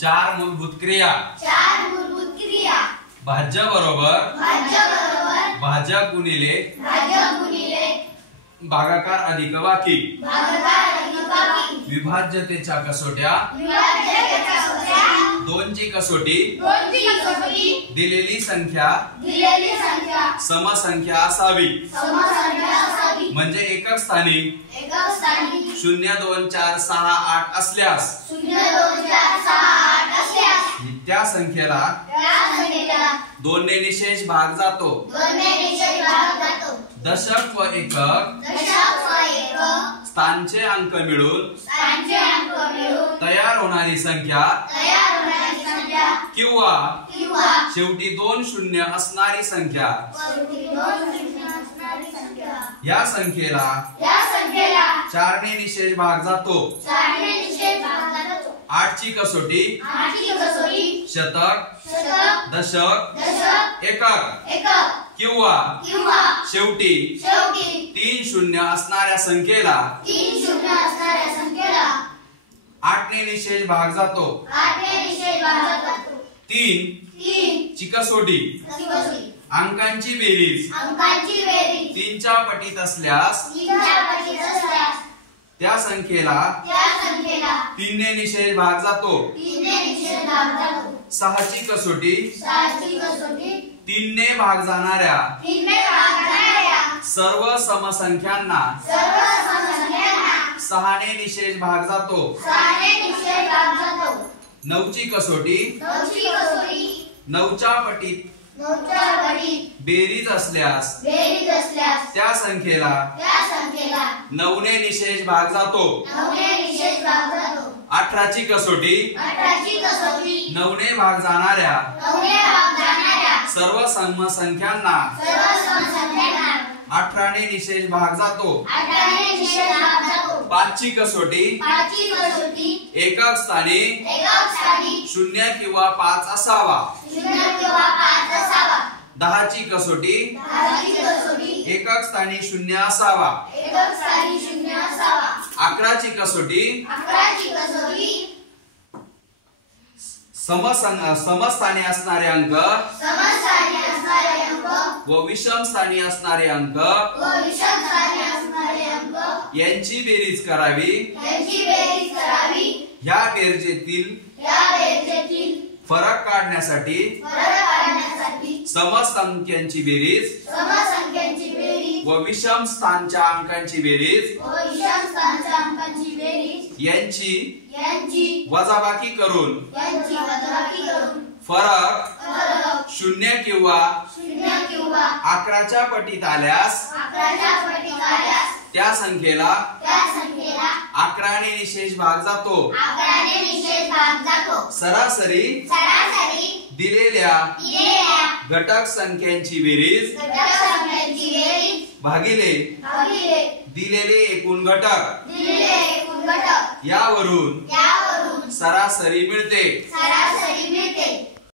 चार मूलभूत क्रिया. भाज्य बरोबर भाज्या गुणिले भागाकार अधिक बाकी. विभाज्यतेच्या कसोट्या. दोनची कसोटी दिलेली संख्या समसंख्या असावी. म्हणजे एकक स्थानी 0 2 4 6 8 असल्यास त्या संख्येला 2 ने निशेष भाग जातो. दशक व एकक स्थानचे अंक मिळून तयार होणारी संख्या किंवा शेवटी 2 शून्य असणारी संख्या. या संख्येला 4 ने निशेष भाग जातो. 8 ची कसोटी शतक दशक एकक किंवा शेवटी 3 शून्य असणाऱ्या संख्येला 8 ने निशेष भाग जातो. 3 ची कसोटी अंकांची बेरीज 3 च्या पटीत असल्यास त्या संख्येला 3 ने निशेष भाग जातो. 6 ची कसोटी 3 ने भाग जाणाऱ्या सर्व समसंख्यांना 6 ने निशेष भाग जातो. 9 ची कसोटी 9 च्या पटीत बेरीज असल्यास त्या संख्येला 9 ने निशेष भाग जातो. 18 ची कसोटी 9 ने भाग जाणाऱ्या सर्व समसंख्यांना 18 ने निशेष भाग जातो. 5 ची कसोटी एकक स्थानी 0 किंवा 5 असावा. 10 ची कसोटी एकक स्थानी 0 असावा. 11 ची कसोटी समस्थानी असणारे अंक व विषम स्थानी असणारे अंक यांची बेरीज करावी. ह्या बेरजेतील फरक काढण्यासाठी समसंख्यांची बेरीज व विषम स्थानच्या अंकांची बेरीज यांची वजाबाकी करून फरक 0 किंवा 11 पटीत आल्यास त्या संख्येला 11 ने निशेष भाग जातो. सरासरी दिलेल्या घटक संख्यांची बेरीज भागिले दिलेले एकूण घटक यावरून सरासरी मिळते.